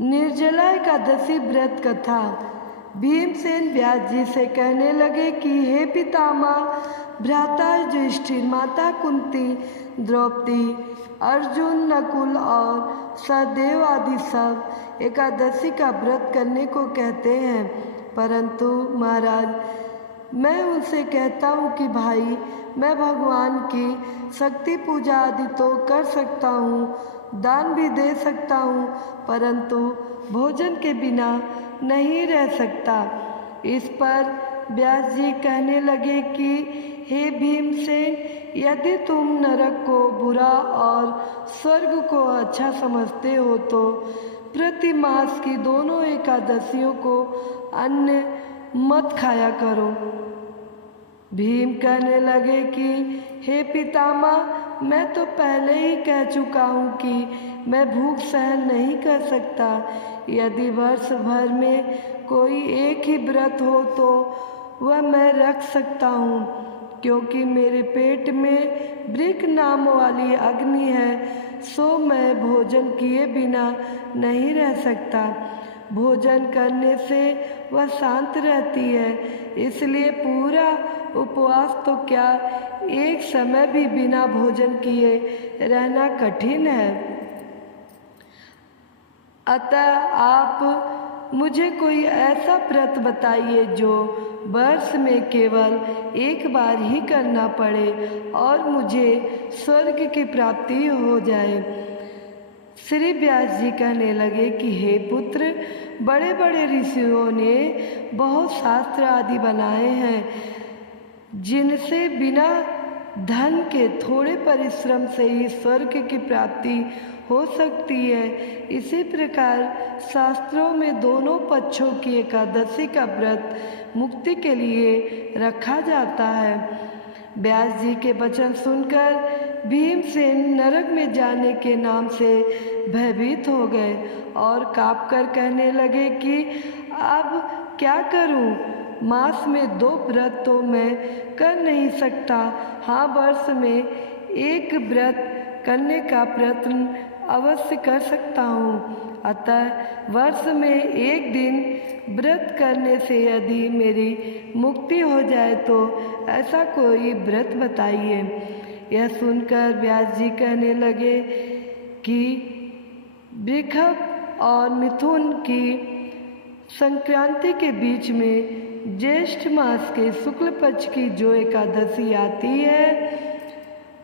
निर्जला एकादशी व्रत कथा। भीमसेन व्यास जी से कहने लगे कि हे पितामह, भ्राता युधिष्ठिर, माता कुंती, द्रौपदी, अर्जुन, नकुल और सहदेव आदि सब एकादशी का व्रत करने को कहते हैं, परंतु महाराज मैं उनसे कहता हूँ कि भाई, मैं भगवान की शक्ति पूजा आदि तो कर सकता हूँ, दान भी दे सकता हूँ, परंतु भोजन के बिना नहीं रह सकता। इस पर व्यास जी कहने लगे कि हे भीमसेन, यदि तुम नरक को बुरा और स्वर्ग को अच्छा समझते हो तो प्रति मास की दोनों एकादशियों को अन्न मत खाया करो। भीम कहने लगे कि हे पितामह, मैं तो पहले ही कह चुका हूँ कि मैं भूख सहन नहीं कर सकता। यदि वर्ष भर में कोई एक ही व्रत हो तो वह मैं रख सकता हूँ, क्योंकि मेरे पेट में वृक नाम वाली अग्नि है, सो मैं भोजन किए बिना नहीं रह सकता। भोजन करने से वह शांत रहती है, इसलिए पूरा उपवास तो क्या, एक समय भी बिना भोजन किए रहना कठिन है। अतः आप मुझे कोई ऐसा व्रत बताइए जो वर्ष में केवल एक बार ही करना पड़े और मुझे स्वर्ग की प्राप्ति हो जाए। श्री व्यास जी कहने लगे कि हे पुत्र, बड़े बड़े ऋषियों ने बहुत शास्त्र आदि बनाए हैं, जिनसे बिना धन के थोड़े परिश्रम से ही स्वर्ग की प्राप्ति हो सकती है। इसी प्रकार शास्त्रों में दोनों पक्षों की एकादशी का व्रत मुक्ति के लिए रखा जाता है। व्यास जी के वचन सुनकर भीमसेन नरक में जाने के नाम से भयभीत हो गए और काँपकर कहने लगे कि अब क्या करूं? मास में 2 व्रत तो मैं कर नहीं सकता। हाँ, वर्ष में एक व्रत करने का प्रयत्न अवश्य कर सकता हूँ। अतः वर्ष में एक दिन व्रत करने से यदि मेरी मुक्ति हो जाए तो ऐसा कोई व्रत बताइए। यह सुनकर व्यास जी कहने लगे कि वृषभ और मिथुन की संक्रांति के बीच में ज्येष्ठ मास के शुक्ल पक्ष की जो एकादशी आती है,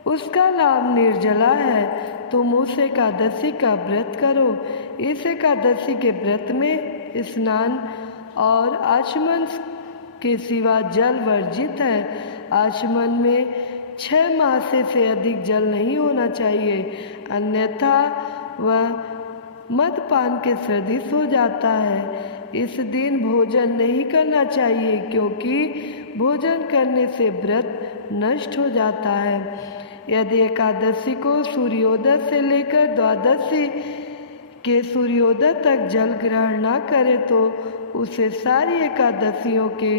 उसका नाम निर्जला है। तुम उस एकादशी का व्रत करो। इस एकादशी के व्रत में स्नान और आचमन के सिवा जल वर्जित है। आचमन में 6 मास से अधिक जल नहीं होना चाहिए, अन्यथा वह मदपान के सदृश हो जाता है। इस दिन भोजन नहीं करना चाहिए, क्योंकि भोजन करने से व्रत नष्ट हो जाता है। यदि एकादशी को सूर्योदय से लेकर द्वादशी के सूर्योदय तक जल ग्रहण न करे तो उसे सारी एकादशियों के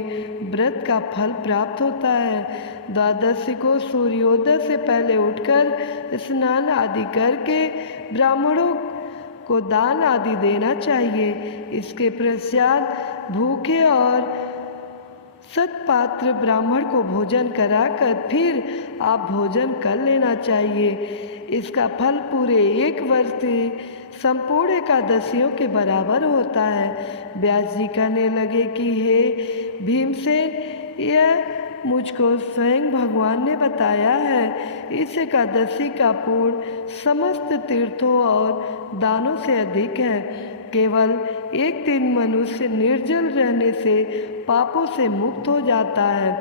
व्रत का फल प्राप्त होता है। द्वादशी को सूर्योदय से पहले उठकर स्नान आदि करके ब्राह्मणों को दान आदि देना चाहिए। इसके पश्चात भूखे और सत्पात्र ब्राह्मण को भोजन कराकर फिर आप भोजन कर लेना चाहिए। इसका फल पूरे 1 वर्ष की संपूर्ण एकादशियों के बराबर होता है। व्यास जी कहने लगे कि हे भीमसेन, यह मुझको स्वयं भगवान ने बताया है। इस एकादशी का पुण्य समस्त तीर्थों और दानों से अधिक है। केवल एक दिन मनुष्य निर्जल रहने से पापों से मुक्त हो जाता है।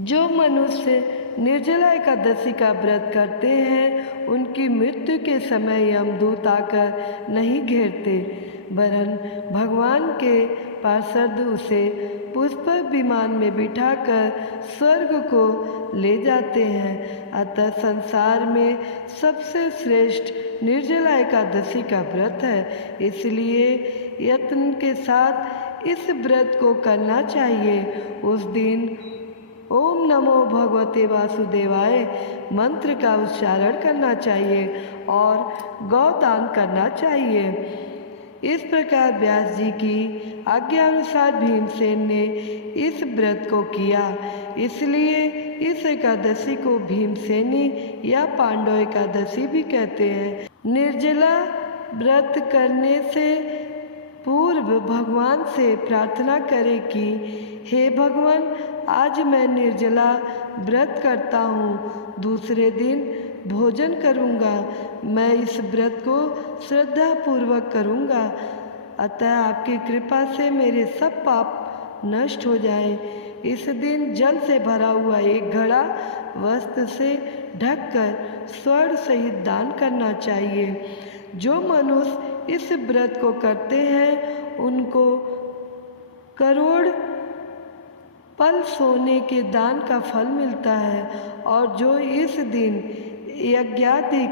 जो मनुष्य निर्जला एकादशी का व्रत करते हैं, उनकी मृत्यु के समय यमदूत आकर नहीं घेरते, वरन भगवान के पार्षद उसे पुष्पक विमान में बिठाकर स्वर्ग को ले जाते हैं। अतः संसार में सबसे श्रेष्ठ निर्जला एकादशी का व्रत है, इसलिए यत्न के साथ इस व्रत को करना चाहिए। उस दिन ओम नमो भगवते वासुदेवाय मंत्र का उच्चारण करना चाहिए और गौदान करना चाहिए। इस प्रकार व्यास जी की आज्ञा अनुसार भीमसेन ने इस व्रत को किया। इसलिए इस एकादशी को भीमसेनी या पांडव एकादशी भी कहते हैं। निर्जला व्रत करने से पूर्व भगवान से प्रार्थना करें कि हे भगवान, आज मैं निर्जला व्रत करता हूँ, दूसरे दिन भोजन करूँगा। मैं इस व्रत को श्रद्धा पूर्वक करूँगा, अतः आपकी कृपा से मेरे सब पाप नष्ट हो जाए। इस दिन जल से भरा हुआ एक घड़ा वस्त्र से ढककर स्वर्ण सहित दान करना चाहिए। जो मनुष्य इस व्रत को करते हैं उनको करोड़ पल सोने के दान का फल मिलता है, और जो इस दिन यज्ञादि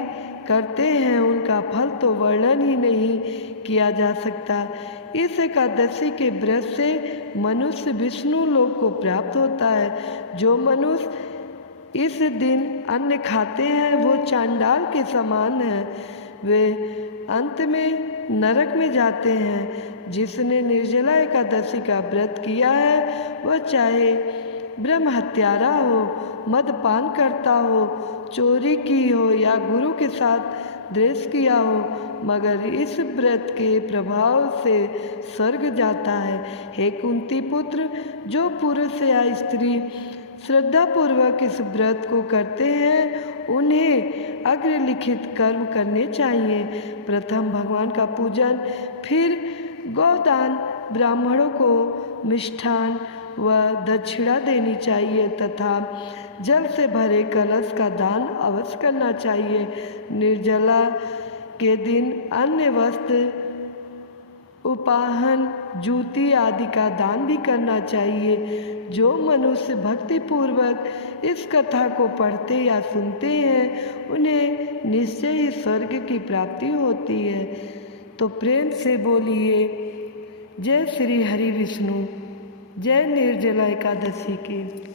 करते हैं उनका फल तो वर्णन ही नहीं किया जा सकता। इस एकादशी के व्रत से मनुष्य विष्णु लोक को प्राप्त होता है। जो मनुष्य इस दिन अन्न खाते हैं वो चांडाल के समान हैं, वे अंत में नरक में जाते हैं। जिसने निर्जला एकादशी का व्रत किया है वह चाहे ब्रह्म हत्यारा हो, मदपान करता हो, चोरी की हो या गुरु के साथ द्वेष किया हो, मगर इस व्रत के प्रभाव से स्वर्ग जाता है। हे कुंती पुत्र, जो पुरुष या स्त्री श्रद्धापूर्वक इस व्रत को करते हैं उन्हें अग्रलिखित कर्म करने चाहिए। प्रथम भगवान का पूजन, फिर गौदान, ब्राह्मणों को मिष्ठान व दक्षिणा देनी चाहिए तथा जल से भरे कलश का दान अवश्य करना चाहिए। निर्जला के दिन अन्य वस्त्र, उपाहन, जूती आदि का दान भी करना चाहिए। जो मनुष्य भक्ति पूर्वक इस कथा को पढ़ते या सुनते हैं उन्हें निश्चय ही स्वर्ग की प्राप्ति होती है। तो प्रेम से बोलिए जय श्री हरि विष्णु, जय निर्जला एकादशी की।